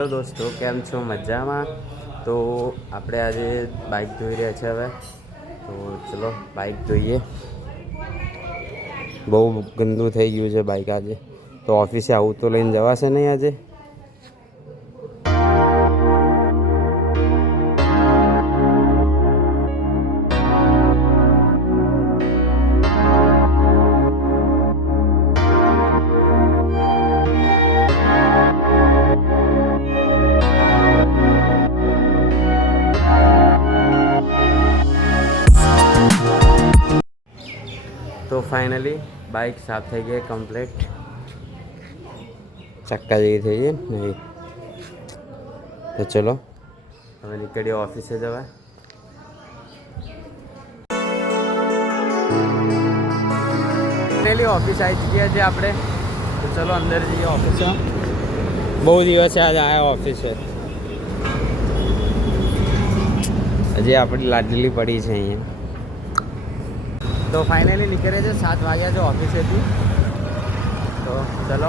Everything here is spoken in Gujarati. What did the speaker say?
હેલો દોસ્તો, કેમ છો? મજામાં? તો આપણે આજે બાઇક ધોઈ રહ્યા છે. હવે તો ચલો બાઇક ધોઈએ. બહુ ગંદુ થઈ ગયું છે બાઇક આજે. તો ઓફિસે આવું તો લઈને જવાશે નહીં આજે. તો ફાઇનલી બાઇક સાફ થઈ ગઈ કમ્પ્લીટ. ચક્કા જેવી થઈ ગઈ નહીં. તો ચલો હવે નીકળીએ ઓફિસે જવા. ફાઇનલી ઓફિસ આવી ગયા છે આપણે. તો ચલો અંદર જઈએ ઓફિસમાં. બહુ દિવસે આજે આવ્યા ઓફિસે. હજી આપણી લાડલી પડી છે અહીંયા. તો ફાઇનલી નીકળે છે. 7 વાગ્યા છે ઓફિસેથી. તો ચલો